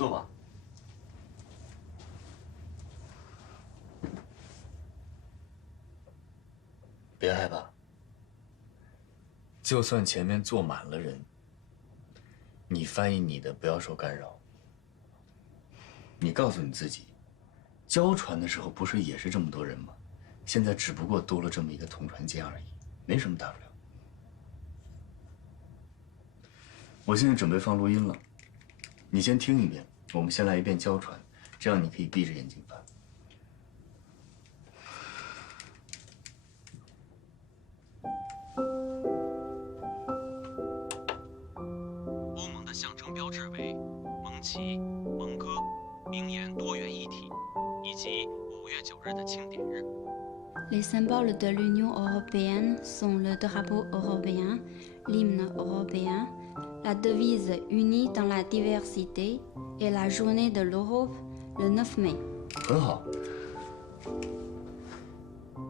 坐吧。别害怕，就算前面坐满了人，你翻译你的，不要受干扰。你告诉你自己，交船的时候不是也是这么多人吗？现在只不过多了这么一个同船间而已，没什么大不了。我现在准备放录音了，你先听一遍，我们先来一遍交船，这样你可以闭着眼睛翻。欧盟的象征标志为盟旗、盟歌、名言多元一体，以及5月9日的庆典日。Les symboles de l'Union européenne sont le drapeau européen, l'hymne européen, la devise unie dans la diversité et la journée de l'Europe le 9 mai. 很好。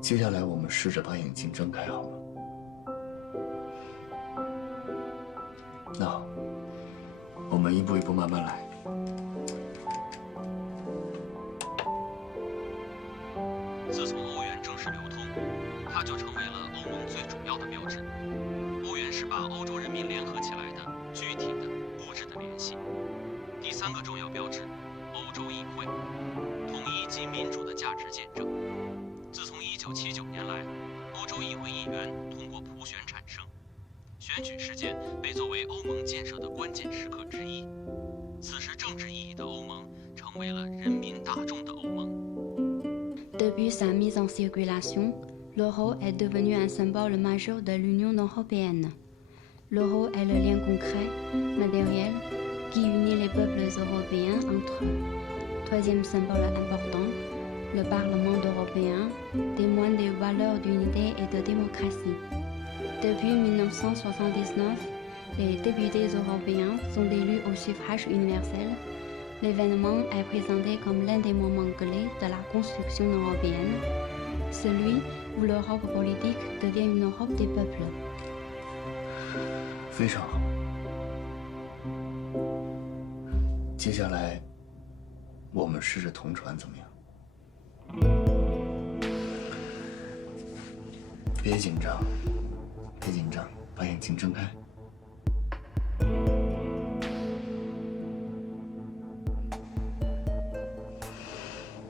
接下来我们试着把眼睛睁开，好吗？那好，我们一步一步慢慢来。自从欧元正式流通，它就成为了欧盟最主要的标志。欧元是把欧洲人民联合起来的具体的、物质的联系。第3个重要标志，欧洲议会，统一及民主的价值见证。自从1979年来，欧洲议会议员通过普选产生，选举事件被作为欧盟建设的关键时刻之一。此时政治意义的欧盟成为了人民大众的欧盟。Depuis sa mise en circulation, l'euro est devenu un symbole majeur de l'Union européenne. L'euro est le lien concret, matériel, qui unit les peuples européens entre eux. Troisième symbole important, le Parlement européen témoigne des valeurs d'unité et de démocratie. Depuis 1979, les députés européens sont élus au suffrage universel. L'événement est présenté comme l'un des moments clés de la construction européenne, celui où l'Europe politique devient une Europe des peuples. 非常好。接下来，我们试着同船，怎么样？别紧张，别紧张，把眼睛睁开。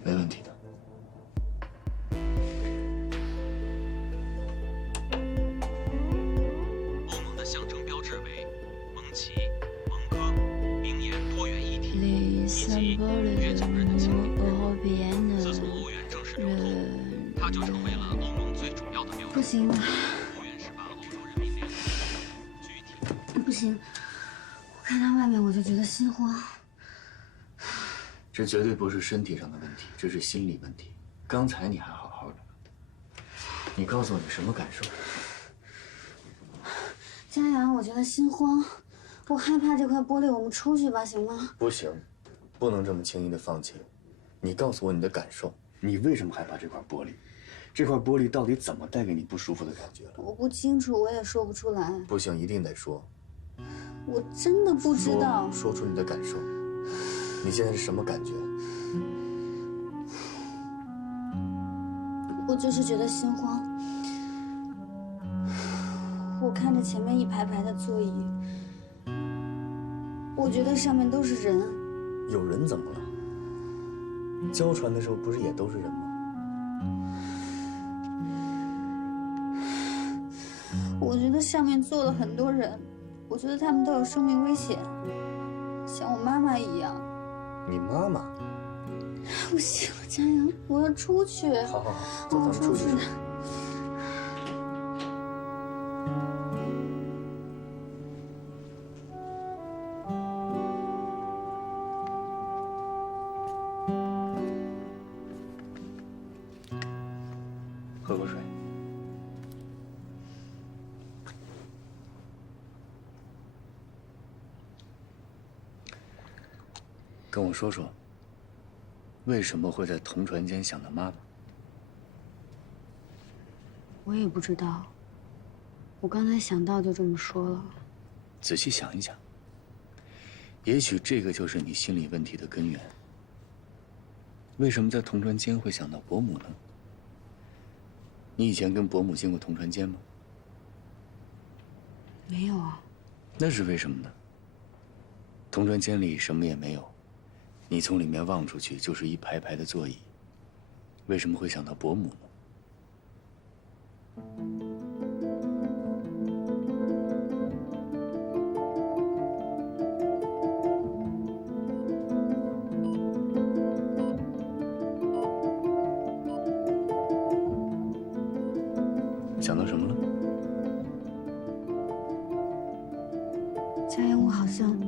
没问题的。欧盟的象征标志为盟旗、盟歌、名言多元一体， Les 以及5 symboles 月 de 9日的庆典 l'Union 日。 européenne, 自从欧元正式流通，它就成为了欧盟最主要的标志。不行，欧元是把欧洲人民联合起来的具体。不行，我看到外面我就觉得心慌。这绝对不是身体上的问题，这是心理问题。刚才你还好好的，你告诉我你什么感受？佳阳，我觉得心慌，我害怕这块玻璃，我们出去吧，行吗？不行，不能这么轻易的放弃。你告诉我你的感受，你为什么害怕这块玻璃？这块玻璃到底怎么带给你不舒服的感觉了？我不清楚，我也说不出来。不行，一定得说。我真的不知道。说出你的感受。你现在是什么感觉？我就是觉得心慌。我看着前面一排排的座椅，我觉得上面都是人。有人怎么了？交船的时候不是也都是人吗？我觉得上面坐了很多人，我觉得他们都有生命危险，像我妈妈一样。你妈妈？不行了，佳阳，我要出去。好好好，走，咱们出去说。喝口水。跟我说说，为什么会在同船间想到妈妈？我也不知道，我刚才想到就这么说了。仔细想一想，也许这个就是你心理问题的根源。为什么在同船间会想到伯母呢？你以前跟伯母进过同船间吗？没有啊。那是为什么呢？同船间里什么也没有，你从里面望出去就是一排排的座椅，为什么会想到伯母呢？想到什么了？佳言，我好像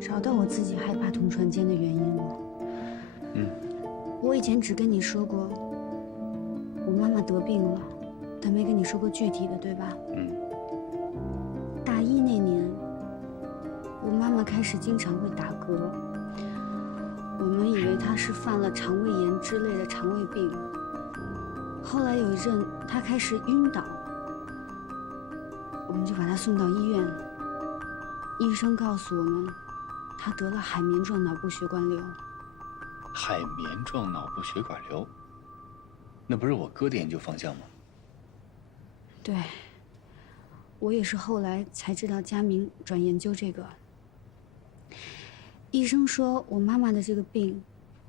找到我自己害怕同船间的原因了。我以前只跟你说过，我妈妈得病了，但没跟你说过具体的，对吧？大一那年，我妈妈开始经常会打嗝，我们以为她是犯了肠胃炎之类的肠胃病。后来有一阵，她开始晕倒，我们就把她送到医院。医生告诉我们，她得了海绵状脑部血管瘤。海绵状脑部血管瘤，那不是我哥的研究方向吗？对，我也是后来才知道佳明转研究这个。医生说我妈妈的这个病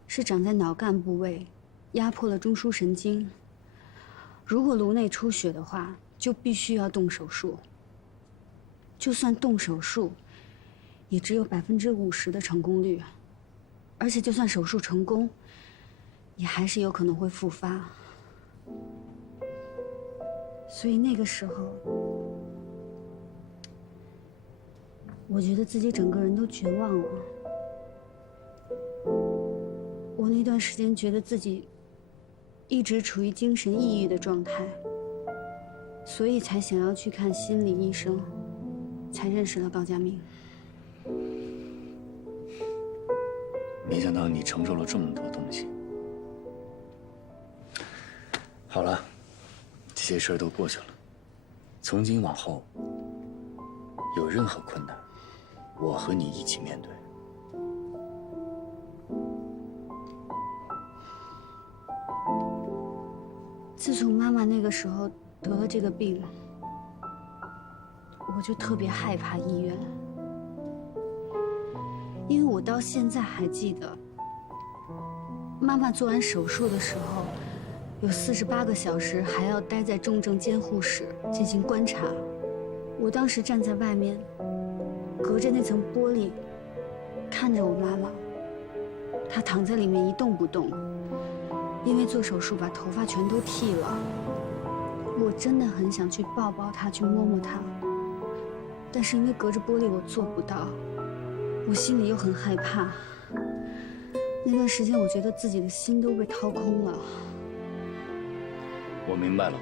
是长在脑干部位，压迫了中枢神经。如果颅内出血的话，就必须要动手术。就算动手术，也只有50%的成功率。而且就算手术成功，也还是有可能会复发。所以那个时候，我觉得自己整个人都绝望了。我那段时间觉得自己一直处于精神抑郁的状态，所以才想要去看心理医生，才认识了高佳明。没想到你承受了这么多东西。好了，这些事儿都过去了。从今往后，有任何困难，我和你一起面对。自从妈妈那个时候得了这个病，我就特别害怕医院。因为我到现在还记得，妈妈做完手术的时候，有48个小时还要待在重症监护室进行观察。我当时站在外面，隔着那层玻璃，看着我妈妈，她躺在里面一动不动，因为做手术把头发全都剃了。我真的很想去抱抱她，去摸摸她，但是因为隔着玻璃我做不到。我心里又很害怕，那段时间我觉得自己的心都被掏空了。我明白了，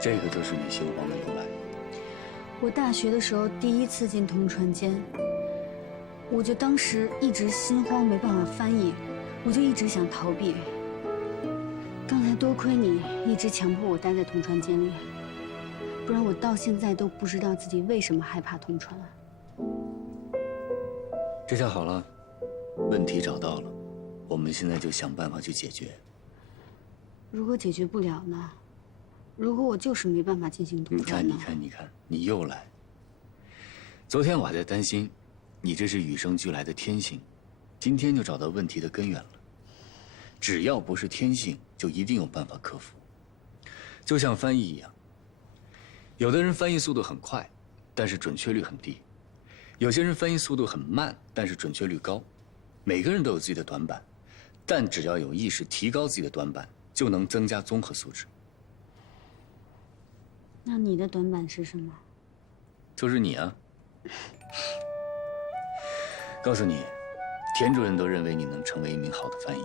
这个就是你心慌的由来。我大学的时候第一次进同船间，我就当时一直心慌，没办法翻译，我就一直想逃避。刚才多亏你一直强迫我待在同船间里，不然我到现在都不知道自己为什么害怕同船。这下好了，问题找到了，我们现在就想办法去解决。如果解决不了呢？如果我就是没办法进行同船呢？你看，你又来。昨天我还在担心，你这是与生俱来的天性，今天就找到问题的根源了。只要不是天性，就一定有办法克服。就像翻译一样，有的人翻译速度很快，但是准确率很低。有些人翻译速度很慢，但是准确率高。每个人都有自己的短板，但只要有意识提高自己的短板，就能增加综合素质。那你的短板是什么？就是你啊！告诉你，田主任都认为你能成为一名好的翻译。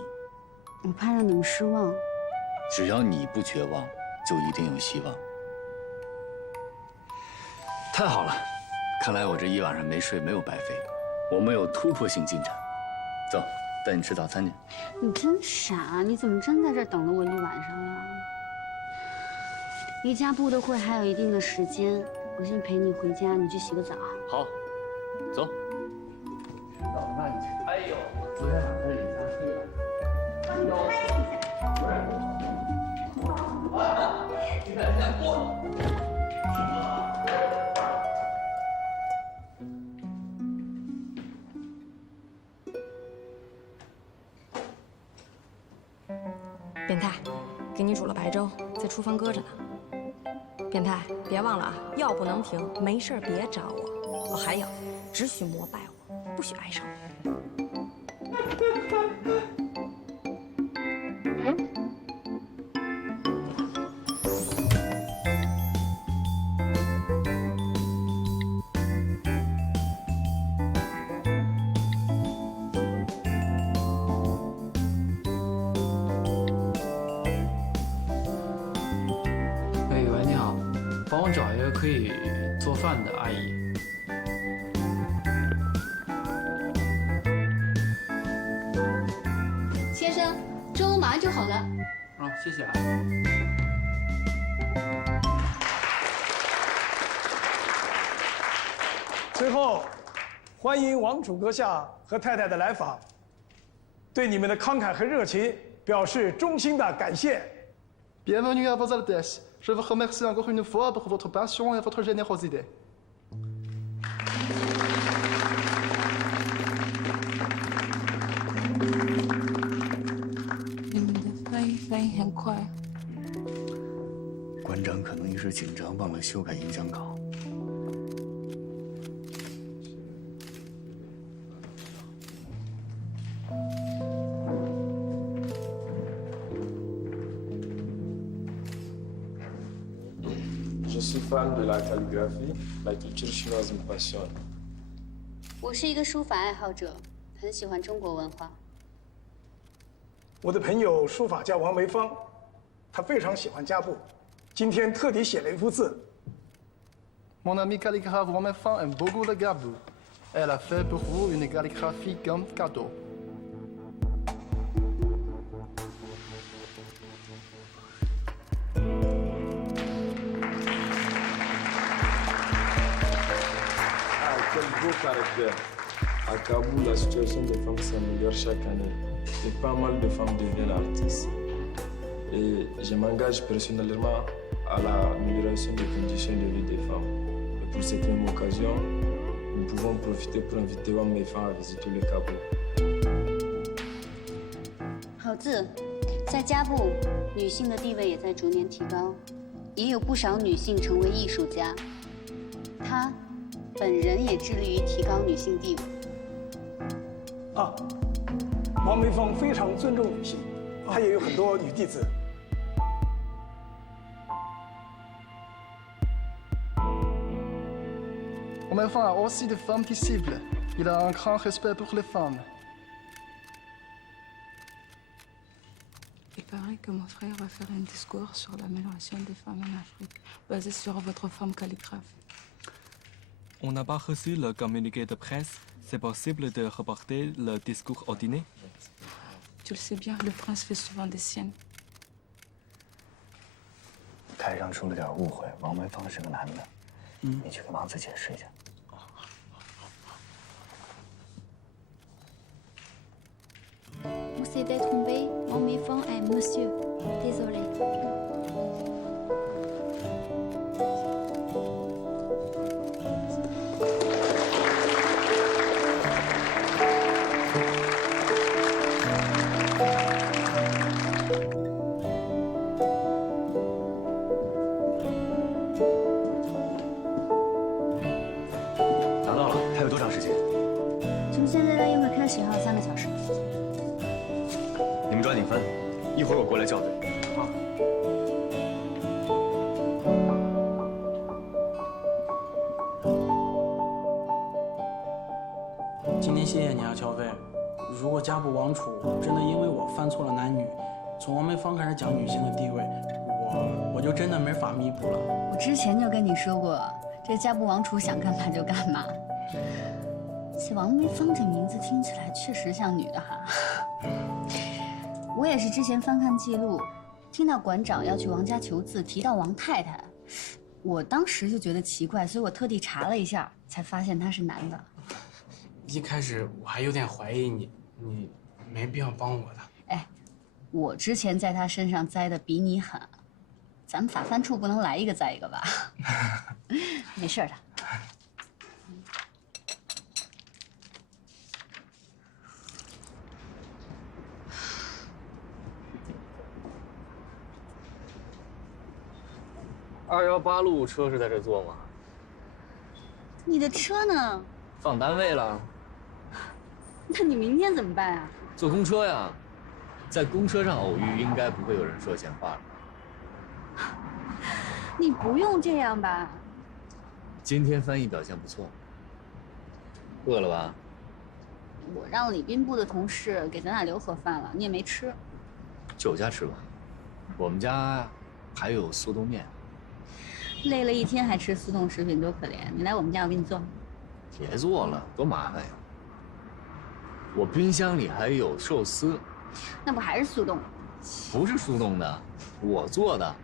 我怕让你们失望。只要你不绝望，就一定有希望。太好了！看来我这一晚上没睡没有白费，我们有突破性进展。走，带你吃早餐去。你真傻，你怎么真在这儿等了我一晚上啊？离家部的会还有一定的时间，我先陪你回家，你去洗个澡。好，走。老大，你去。哎呦，昨天晚上在你家睡了。帮你拍一下。啊！你敢这样过？ 变态，给你煮了白粥，在厨房搁着呢。变态，别忘了啊，药不能停，没事别找我。哦，还有，只许膜拜我，不许爱上我。喂，你好，帮我找一个可以做饭的阿姨。 先生，粥马上就好了。啊，谢谢啊。最后，欢迎王主阁下和太太的来访，对你们的慷慨和热情表示衷心的感谢。 Bienvenue à vos Altesses. Je vous remercie encore une fois pour votre passion et votre générosité. 你们的翻译很快。馆长可能一时紧张，忘了修改演讲稿。Je suis fan de la calligraphie, la culture chinoise me passionne. 我是一个书法爱好者，很喜欢中国文化。我的朋友书法家王维芳，他非常喜欢家布，今天特地写了一幅字。 Mon ami calligraphe Wang Meifang aime beaucoup le gabou. Elle a fait pour vous une calligraphie comme cadeau. Ah, quel beau caractère. À Kaboul, la situation des femmes s'améliore chaque année. Et pas mal de femmes deviennent artistes. Et je m'engage personnellement à l'amélioration des conditions de vie des femmes. Et pour cette même occasion, nous pouvons profiter pour inviter Wang Meifang à visiter le Kaboul. 好字，在家部，女性的地位也在逐年提高，也有不少女性成为艺术家。她本人也致力于提高女性地位。啊，王维芳非常尊重女性，她也有很多女弟子。 Wang Meifang a aussi des femmes disciples. Il a un grand respect pour les femmes. Il paraît que mon frère va faire un discours sur l'amélioration des femmes en Afrique, basé sur votre femme calligraphe. On n'a pas reçu le communiqué de presse. C'est possible de reporter le discours au dîner? Tu le sais bien, le prince fait souvent des siennes. 台上出了点误会，王维芳是个男的，你去跟王子解释一下。 On s'était trompé, Wang Meifang est monsieur. Désolé. 拿到了，还有多长时间？从现在到宴会开始还有3个小时。 你们抓紧翻，一会儿我过来校对。好。今天谢谢你啊，乔飞。如果家部王储真的因为我犯错了男女，从王梅芳开始讲女性的地位，我就真的没法弥补了。我之前就跟你说过，这家部王储想干嘛就干嘛。这王梅芳这名字听起来确实像女的哈。我也是之前翻看记录，听到馆长要去王家求字，提到王太太，我当时就觉得奇怪，所以我特地查了一下，才发现他是男的。一开始我还有点怀疑你，你没必要帮我的。哎，我之前在他身上栽的比你狠，咱们法犯处不能来一个栽一个吧？没事的。218路车是在这坐吗？你的车呢？放单位了。那你明天怎么办啊？坐公车呀，在公车上偶遇，应该不会有人说闲话了。你不用这样吧？今天翻译表现不错。饿了吧？我让礼宾部的同事给咱俩留盒饭了，你也没吃。去我家吃吧，我们家还有速冻面。累了一天还吃速冻食品，多可怜！你来我们家，我给你做。别做了，多麻烦呀！我冰箱里还有寿司。那不还是速冻？不是速冻的，我做的。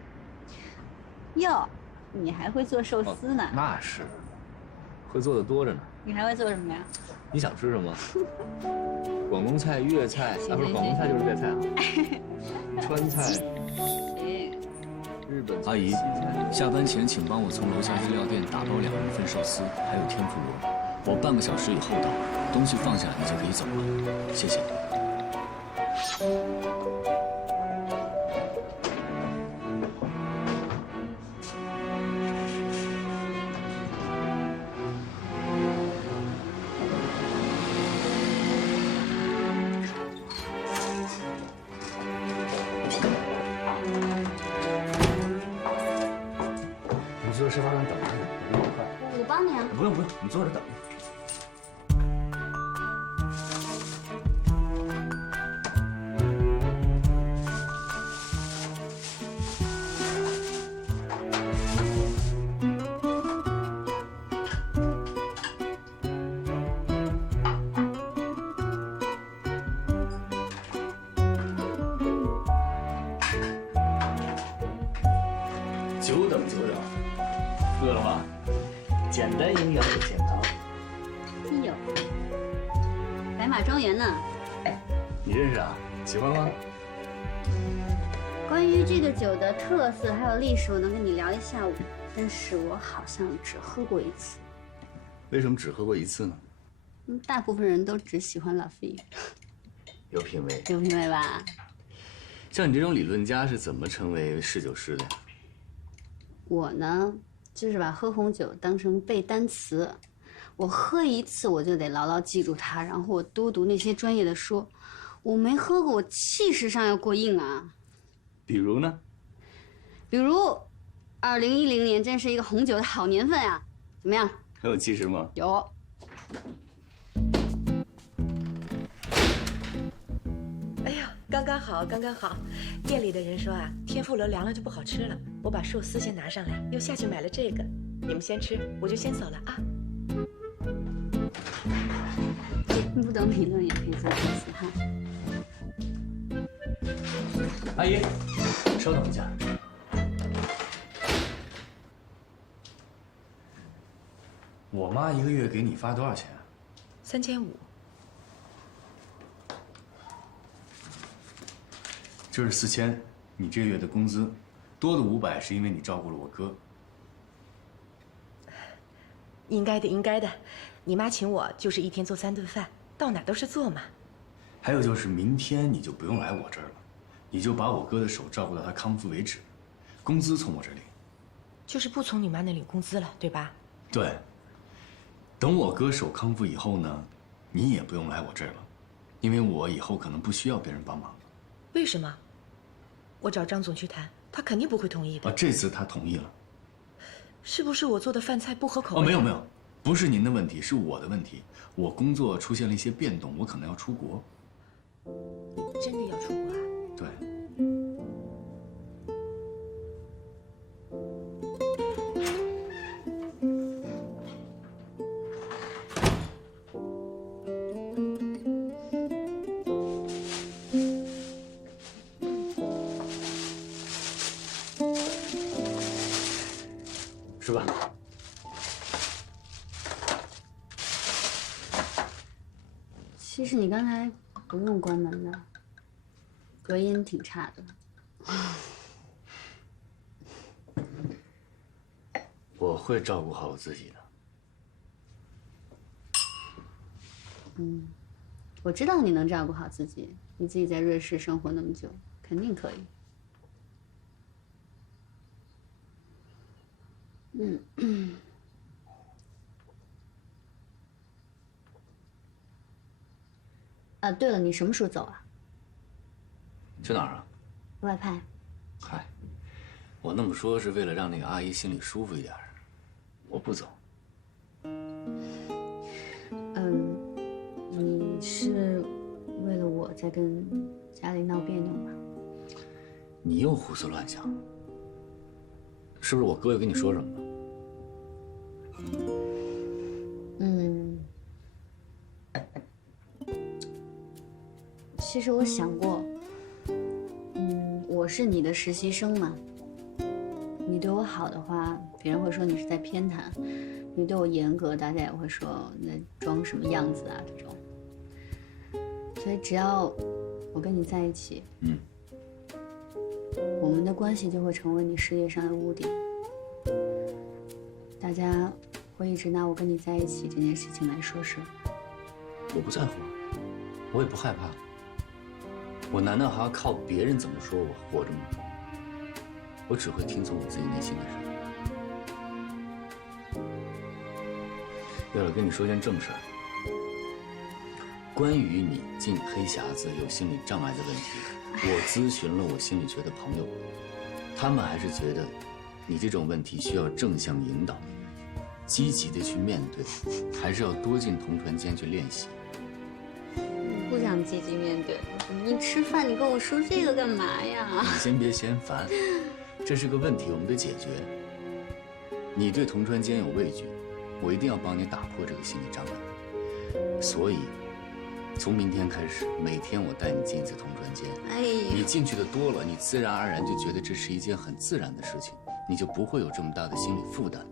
哟，你还会做寿司呢？那是，会做的多着呢。你还会做什么呀？你想吃什么？广东菜、粤菜，啊，不是广东菜就是粤菜啊。川菜。日本阿姨，下班前请帮我从楼下日料店打包2人份寿司，还有天妇罗。我半个小时以后到，东西放下你就可以走了，谢谢。你坐沙发上等着你，我给你快。我帮你啊。不用，你坐着等。久等，饿了吗？简单营养又健康。哎呦，白马庄园呢？你认识啊？喜欢吗？关于这个酒的特色还有历史，我能跟你聊一下午，但是我好像只喝过一次。为什么只喝过一次呢？大部分人都只喜欢拉菲。有品位，有品位吧？像你这种理论家是怎么成为侍酒师的呀？我呢，就是把喝红酒当成背单词，我喝一次我就得牢牢记住它，然后我多读那些专业的书。我没喝过，我气势上要过硬啊。比如呢？比如，2010年真是一个红酒的好年份啊！怎么样？很有气势吗？有。哎呀，刚刚好，刚刚好。店里的人说啊，天妇罗凉了就不好吃了。我把寿司先拿上来，又下去买了这个。你们先吃，我就先走了啊。不懂理论也可以做寿司哈。阿姨，稍等一下。我妈1个月给你发多少钱啊？3500。这是4000，你这个月的工资，多的500是因为你照顾了我哥。应该的，应该的。你妈请我就是一天做3顿饭，到哪都是做嘛。还有就是明天你就不用来我这儿了，你就把我哥的手照顾到他康复为止，工资从我这里。就是不从你妈那领工资了，对吧？对。等我哥手康复以后呢，你也不用来我这儿了，因为我以后可能不需要别人帮忙。为什么？我找张总去谈，他肯定不会同意的。这次他同意了。是不是我做的饭菜不合口味？没有，不是您的问题，是我的问题。我工作出现了一些变动，我可能要出国。你真的要出国啊？对。是吧？其实你刚才不用关门的，隔音挺差的。我会照顾好我自己的。我知道你能照顾好自己，你自己在瑞士生活那么久，肯定可以。啊，对了，你什么时候走啊？去哪儿啊？外派。嗨，我那么说是为了让那个阿姨心里舒服一点。我不走。你是为了我在跟家里闹别扭吗？你又胡思乱想，是不是我哥又跟你说什么了？其实我想过，我是你的实习生嘛，你对我好的话，别人会说你是在偏袒；你对我严格，大家也会说你在装什么样子啊这种。所以只要我跟你在一起，我们的关系就会成为你事业上的污点。大家会一直拿我跟你在一起这件事情来说事。我不在乎，我也不害怕。我难道还要靠别人怎么说我活着吗？我只会听从我自己内心的声音。对了，跟你说件正事儿。关于你进黑匣子有心理障碍的问题，我咨询了我心理学的朋友，他们还是觉得你这种问题需要正向引导，积极的去面对，还是要多进同传间去练习。不想积极面对，你吃饭你跟我说这个干嘛呀？你先别嫌烦，这是个问题，我们得解决。你对同传间有畏惧，我一定要帮你打破这个心理障碍。所以，从明天开始，每天我带你进一次同传间。哎呀，你进去的多了，你自然而然就觉得这是一件很自然的事情，你就不会有这么大的心理负担。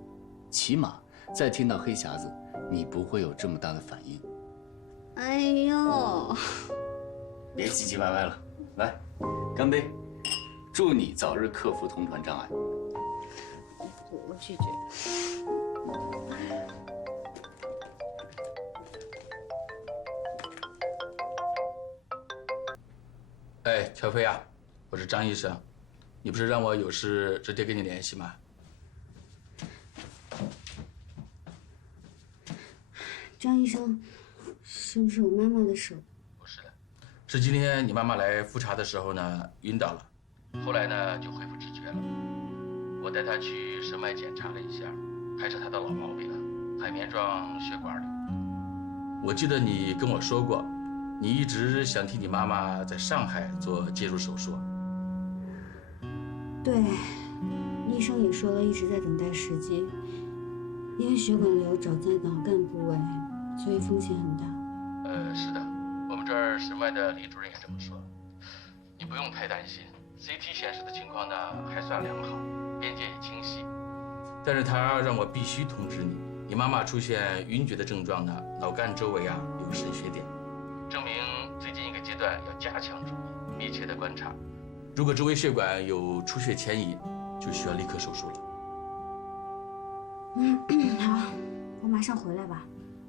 起码再听到黑匣子，你不会有这么大的反应。哎呦，别唧唧歪歪了，来，干杯！祝你早日克服同传障碍。我拒绝。哎，乔飞啊，我是张医生，你不是让我有事直接跟你联系吗？张医生，是不是我妈妈的手？不是的，是今天你妈妈来复查的时候呢，晕倒了，后来呢就恢复知觉了。我带她去神脉检查了一下，还是她的老毛病了，海绵状血管瘤。我记得你跟我说过，你一直想替你妈妈在上海做介入手术。对，医生也说了，一直在等待时机，因为血管瘤长在脑干部位，所以风险很大。是的，我们这儿神脉的李主任也这么说。你不用太担心 ，CT 显示的情况呢还算良好，边界也清晰。但是他让我必须通知你，你妈妈出现晕厥的症状呢，脑干周围啊有渗血点，证明最近一个阶段要加强注意，密切的观察。如果周围血管有出血前移，就需要立刻手术了。好，我马上回来吧。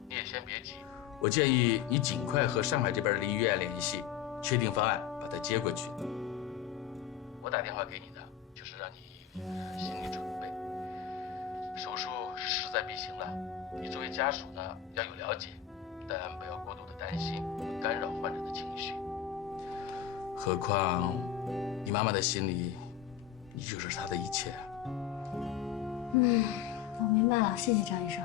你也先别急，我建议你尽快和上海这边的医院联系，确定方案，把她接过去。我打电话给你的，就是让你心理准备，手术是势在必行的。你作为家属呢，要有了解，但不要过度的担心，干扰患者的情绪。何况，你妈妈的心里，你就是她的一切。我明白了，谢谢张医生。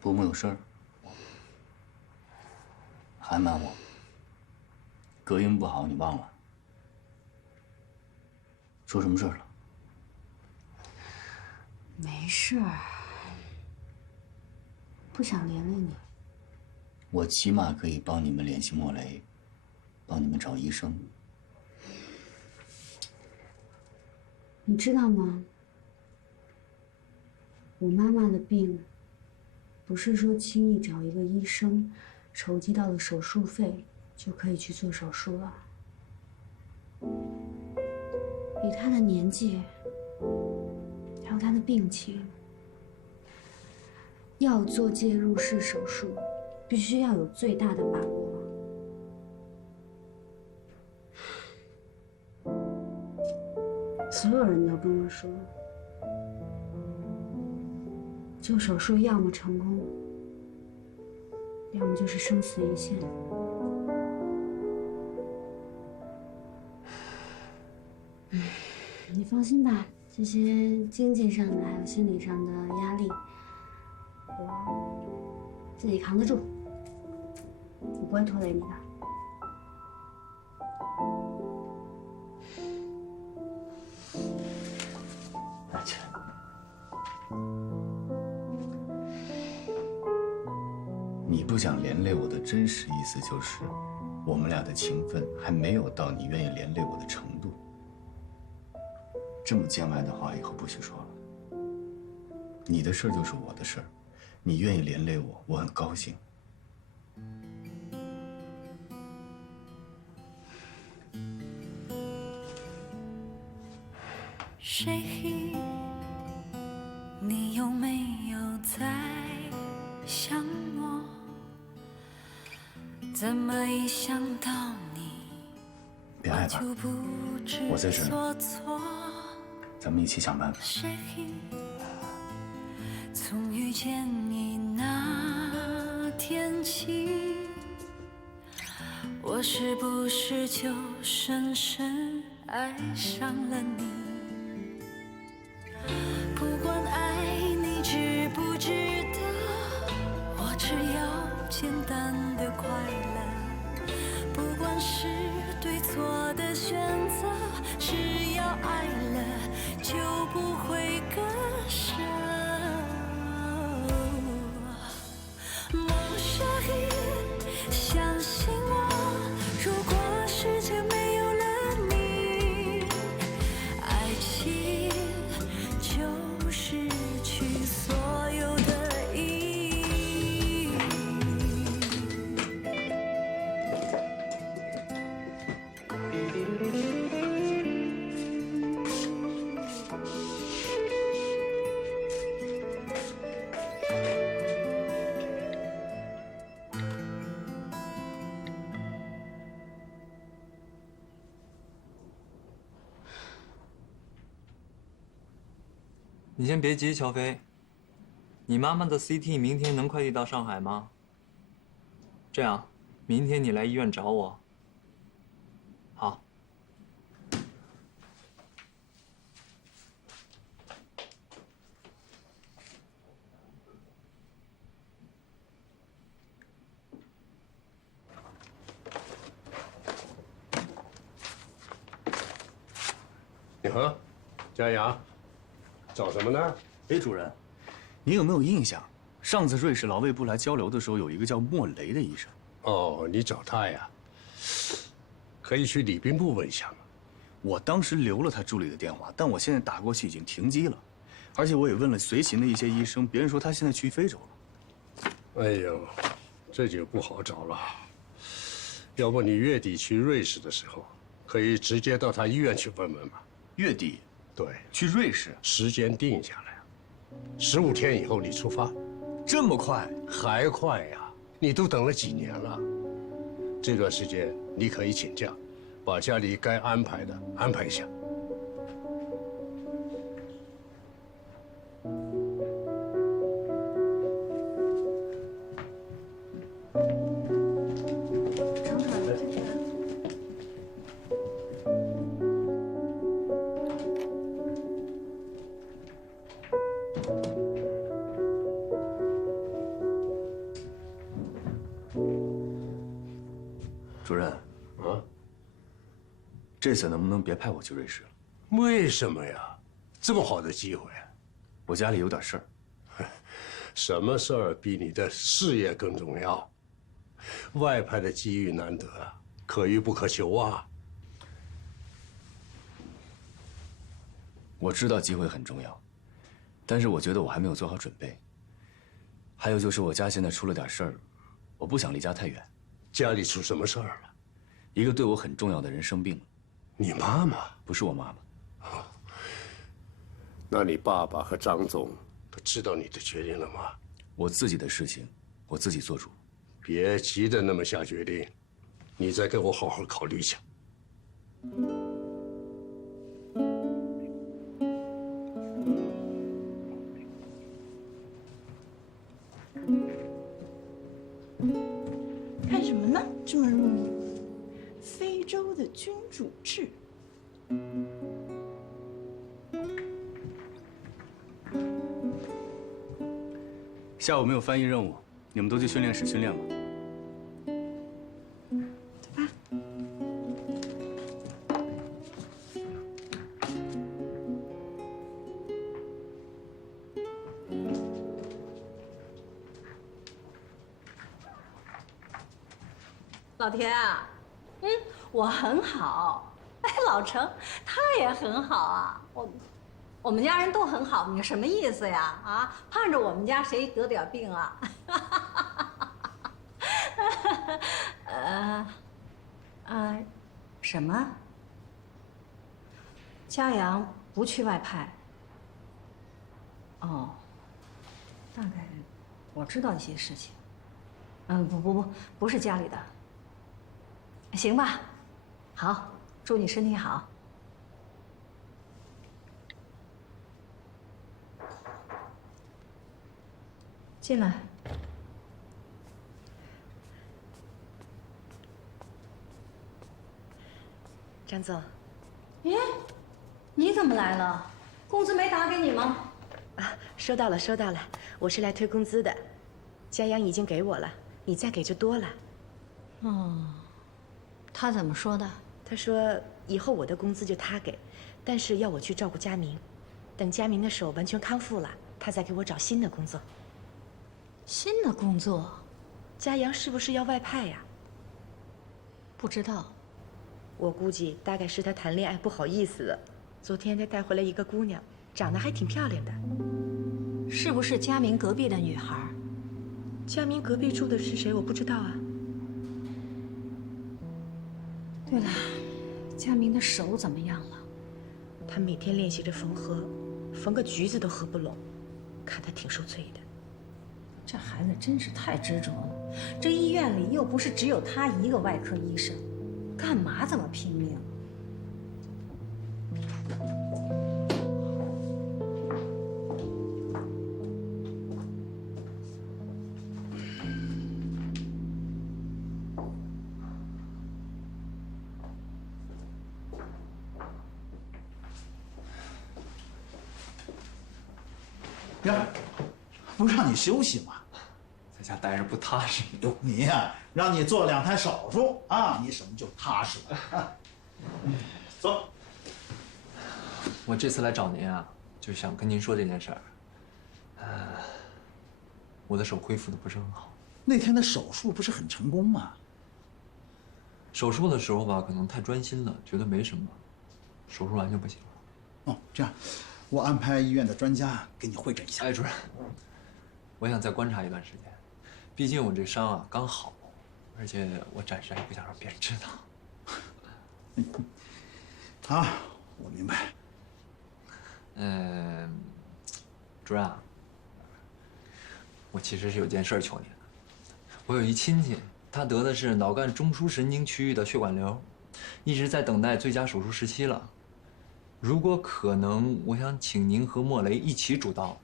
伯母有事儿，还瞒我。隔音不好，你忘了？说什么事儿了？没事儿，不想连累你。我起码可以帮你们联系莫雷，帮你们找医生。你知道吗？我妈妈的病，不是说轻易找一个医生，筹集到了手术费就可以去做手术了。以她的年纪，还有她的病情，要做介入式手术，必须要有最大的把握。所有人都跟我说，做手术要么成功，要么就是生死一线。你放心吧，这些经济上的还有心理上的压力，我自己扛得住，我不会拖累你的。安全。你不想连累我的真实意思就是，我们俩的情分还没有到你愿意连累我的程度。这么见外的话，以后不许说了。你的事儿就是我的事儿，你愿意连累我，我很高兴。谁？你有没有在想我？怎么一想到你，别害怕，我在这儿，咱们一起想办法。谁？从遇见你那天起，我是不是就深深爱上了你？不管爱你知不值得，我只要简单的快乐。不管是对错的选择，只要爱了就不会割舍。Mon chéri，相信我，如果世界没有了你，爱情就失去所有的意义。你先别急，乔飞。你妈妈的 CT 明天能快递到上海吗？这样，明天你来医院找我。好。你好，佳阳，找什么呢？哎，主任，你有没有印象？上次瑞士劳卫部来交流的时候，有一个叫莫雷的医生。哦，你找他呀？可以去礼宾部问一下嘛。我当时留了他助理的电话，但我现在打过去已经停机了，而且我也问了随行的一些医生，别人说他现在去非洲了。哎呦，这就不好找了。要不你月底去瑞士的时候，可以直接到他医院去问问嘛。月底？对，去瑞士，时间定下来，15天以后你出发。这么快？还快呀！你都等了几年了。这段时间你可以请假，把家里该安排的安排一下。主任，这次能不能别派我去瑞士了？为什么呀？这么好的机会，我家里有点事儿。什么事儿比你的事业更重要？外派的机遇难得，可遇不可求啊。我知道机会很重要，但是我觉得我还没有做好准备。还有就是我家现在出了点事儿，我不想离家太远。家里出什么事儿了？一个对我很重要的人生病了。你妈妈？不是我妈妈。那你爸爸和张总都知道你的决定了吗？我自己的事情，我自己做主。别急着那么下决定，你再给我好好考虑一下。看什么呢？这么入迷？非洲的君主制。下午没有翻译任务，你们都去训练室训练吧。走吧。老田啊，我很好，哎，老程他也很好啊，我们家人都很好，你什么意思呀？啊，盼着我们家谁得点病啊？什么？嘉阳不去外派？哦，大概我知道一些事情。不是家里的。行吧，好，祝你身体好。进来。张总，耶，你怎么来了？工资没打给你吗？啊，收到了，收到了。我是来退工资的，嘉阳已经给我了，你再给就多了。哦，他怎么说的？他说以后我的工资就他给，但是要我去照顾佳明，等佳明的手完全康复了，他再给我找新的工作。新的工作？嘉阳是不是要外派呀？不知道。我估计大概是他谈恋爱不好意思了。昨天他带回来一个姑娘，长得还挺漂亮的。是不是佳明隔壁的女孩？佳明隔壁住的是谁？我不知道啊。对了，佳明的手怎么样了？他每天练习着缝合，缝个橘子都合不拢，看他挺受罪的。这孩子真是太执着了。这医院里又不是只有他一个外科医生，干嘛这么拼命？呀，不让你休息吗？在家待着不踏实。哟，你呀，让你做2台手术啊，你什么就踏实了。走。我这次来找您啊，就想跟您说这件事儿。我的手恢复的不是很好。那天的手术不是很成功吗？手术的时候吧，可能太专心了，觉得没什么，手术完就不行了。哦，这样，我安排医院的专家给你会诊一下。哎，主任，我想再观察一段时间，毕竟我这伤啊刚好，而且我暂时还不想让别人知道。啊，我明白。主任啊，我其实是有件事求您的。我有一亲戚，他得的是脑干中枢神经区域的血管瘤，一直在等待最佳手术时期了。如果可能，我想请您和莫雷一起主刀。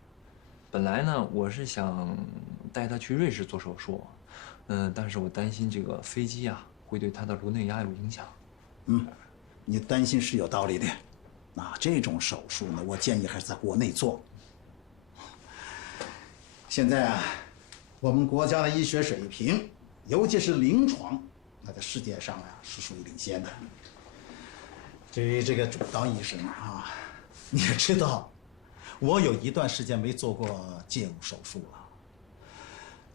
本来呢，我是想带他去瑞士做手术，但是我担心这个飞机啊会对他的颅内压有影响。你担心是有道理的。那这种手术呢，我建议还是在国内做。现在啊，我们国家的医学水平，尤其是临床，那在世界上啊是属于领先的。至于这个主刀医生啊，你也知道，我有一段时间没做过介入手术了。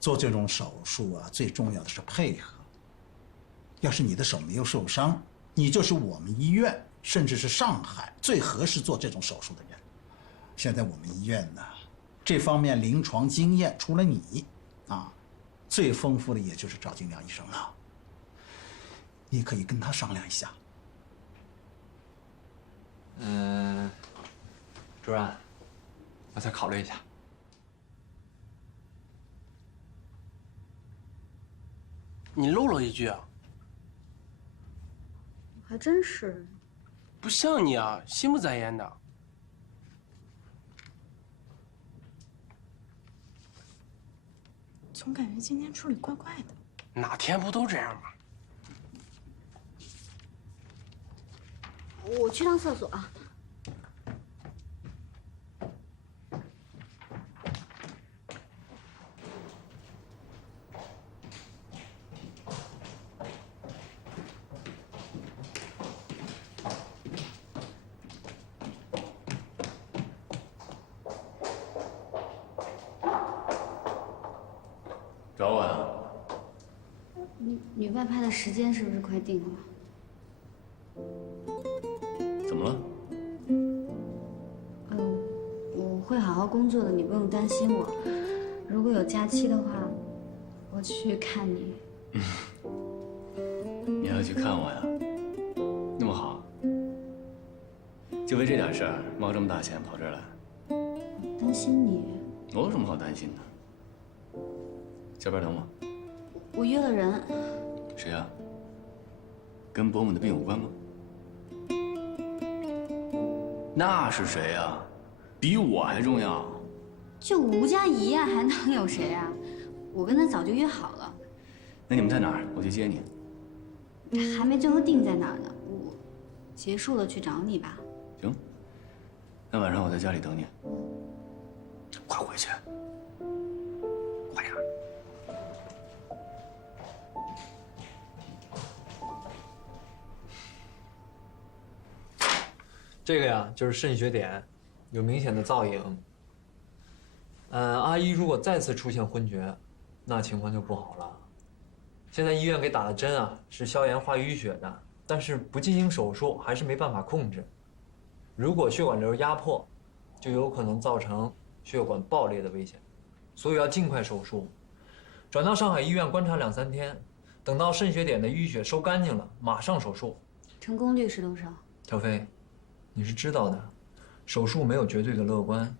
做这种手术啊，最重要的是配合。要是你的手没有受伤，你就是我们医院甚至是上海最合适做这种手术的人。现在我们医院呢，这方面临床经验除了你，最丰富的也就是赵金良医生了。你可以跟他商量一下。主任，我再考虑一下。你漏了一句啊！还真是，不像你啊，心不在焉的。总感觉今天处理怪怪的。哪天不都这样吗？我去趟厕所啊。找我呀？女外派的时间是不是快定了？怎么了？我会好好工作的，你不用担心我。如果有假期的话，我去看你。你还要去看我呀？那么好，就为这点事儿冒这么大险跑这儿来？担心你。我有什么好担心的？下班等我。我约了人。谁呀？跟伯母的病有关吗？那是谁呀？比我还重要。就吴佳怡呀，还能有谁啊？我跟他早就约好了。那你们在哪儿？我去接你。还没最后定在哪儿呢，我结束了去找你吧。行。那晚上我在家里等你。快回去。快点。这个呀，就是肾血点，有明显的造影。阿姨如果再次出现昏厥，那情况就不好了。现在医院给打的针啊，是消炎化淤血的，但是不进行手术还是没办法控制。如果血管瘤压迫，就有可能造成血管爆裂的危险，所以要尽快手术，转到上海医院观察2、3天，等到肾血点的淤血收干净了，马上手术。成功率是多少？小飞，你是知道的，手术没有绝对的乐观，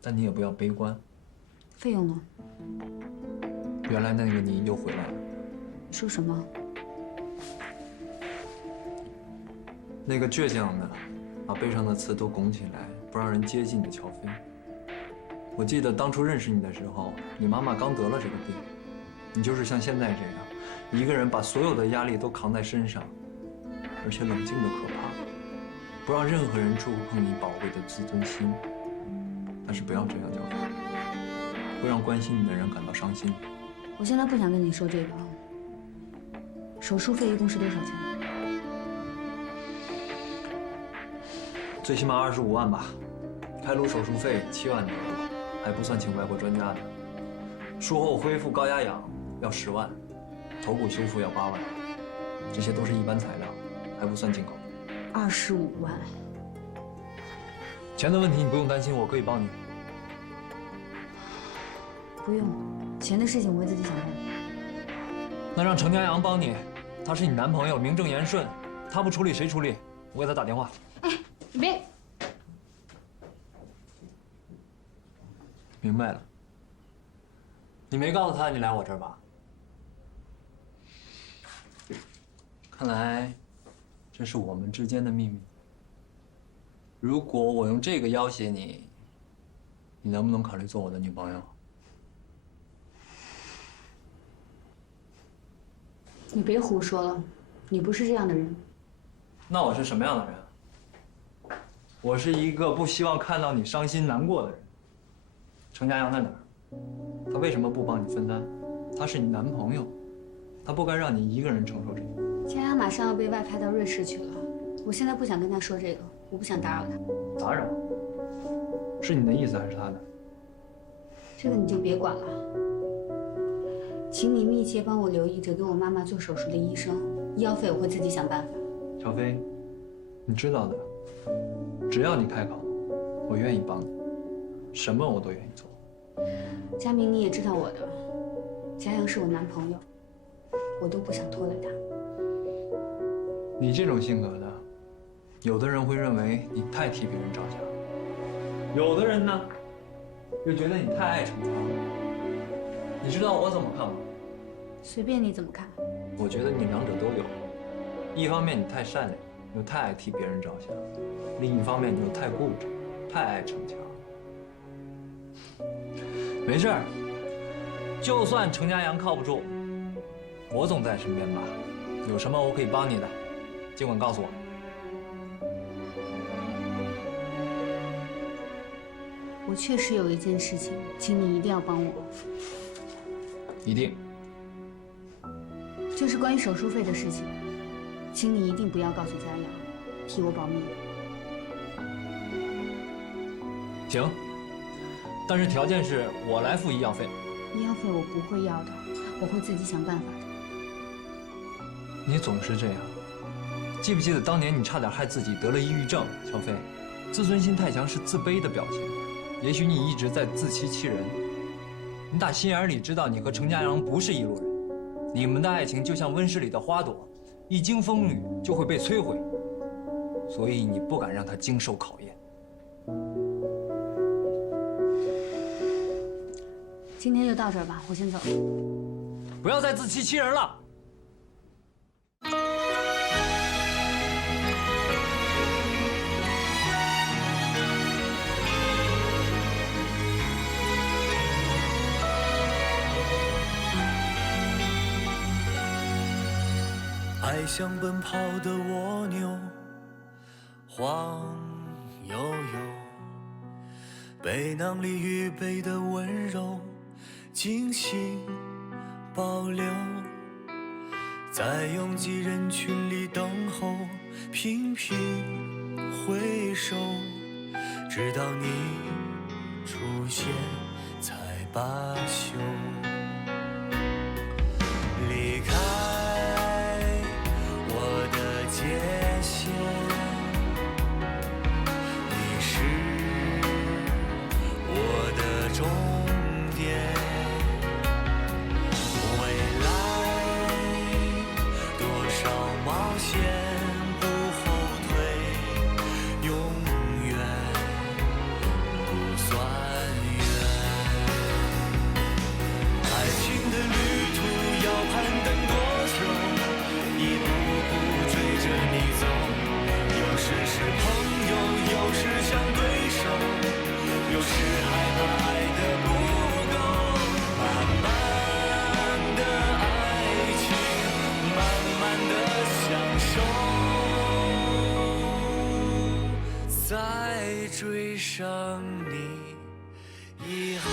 但你也不要悲观。费用呢？原来那个你又回来了。说什么？那个倔强的，把背上的刺都拱起来，不让人接近的乔飞。我记得当初认识你的时候，你妈妈刚得了这个病，你就是像现在这样，一个人把所有的压力都扛在身上，而且冷静的可怕，不让任何人触碰你宝贵的自尊心。但是不要这样，乔飞，会让关心你的人感到伤心。我现在不想跟你说这个。手术费一共是多少钱？最起码25万吧，开颅手术费7万多，还不算请外国专家的。术后恢复高压氧要10万，头骨修复要8万，这些都是一般材料，还不算进口。25万。钱的问题你不用担心，我可以帮你。不用，钱的事情我会自己想办法。那让程家阳帮你，他是你男朋友，名正言顺，他不处理谁处理？我给他打电话。你别。明白了。你没告诉他你来我这儿吧？看来，这是我们之间的秘密。如果我用这个要挟你，你能不能考虑做我的女朋友？你别胡说了，你不是这样的人。那我是什么样的人？我是一个不希望看到你伤心难过的人。程家阳在哪儿？他为什么不帮你分担？他是你男朋友，他不该让你一个人承受这个。佳阳马上要被外派到瑞士去了，我现在不想跟他说这个，我不想打扰他。打扰？是你的意思还是他的？这个你就别管了。请你密切帮我留意着给我妈妈做手术的医生，医药费我会自己想办法。小飞，你知道的，只要你开口，我愿意帮你，什么我都愿意做。佳明，你也知道我的，佳阳是我男朋友，我都不想拖累他。你这种性格的，有的人会认为你太替别人着想，有的人呢，又觉得你太爱逞强了。你知道我怎么看吗？随便你怎么看。我觉得你两者都有，一方面你太善良，又太爱替别人着想；另一方面你又太固执，太爱逞强。没事儿，就算程家阳靠不住，我总在身边吧。有什么我可以帮你的，尽管告诉我。我确实有一件事情，请你一定要帮我。一定。就是关于手术费的事情，请你一定不要告诉佳阳，替我保密。行，但是条件是我来付医药费。医药费我不会要的，我会自己想办法的。你总是这样，记不记得当年你差点害自己得了抑郁症？小飞，自尊心太强是自卑的表现。也许你一直在自欺欺人。你打心眼里知道你和程家阳不是一路人，你们的爱情就像温室里的花朵，一经风雨就会被摧毁，所以你不敢让它经受考验。今天就到这儿吧，我先走。不要再自欺欺人了。爱像奔跑的蜗牛，晃悠悠，背囊里预备的温柔，精心保留，在拥挤人群里等候，频频回首，直到你出现才罢休。离开我的界限，你是我的终点。未来多少冒险不后退，永远不算远。爱情的旅途要攀登多久？一步步追着你走，有时是朋友，有时像对手，有时害怕爱的不够。慢慢的爱情，慢慢的享受，在追上你以后。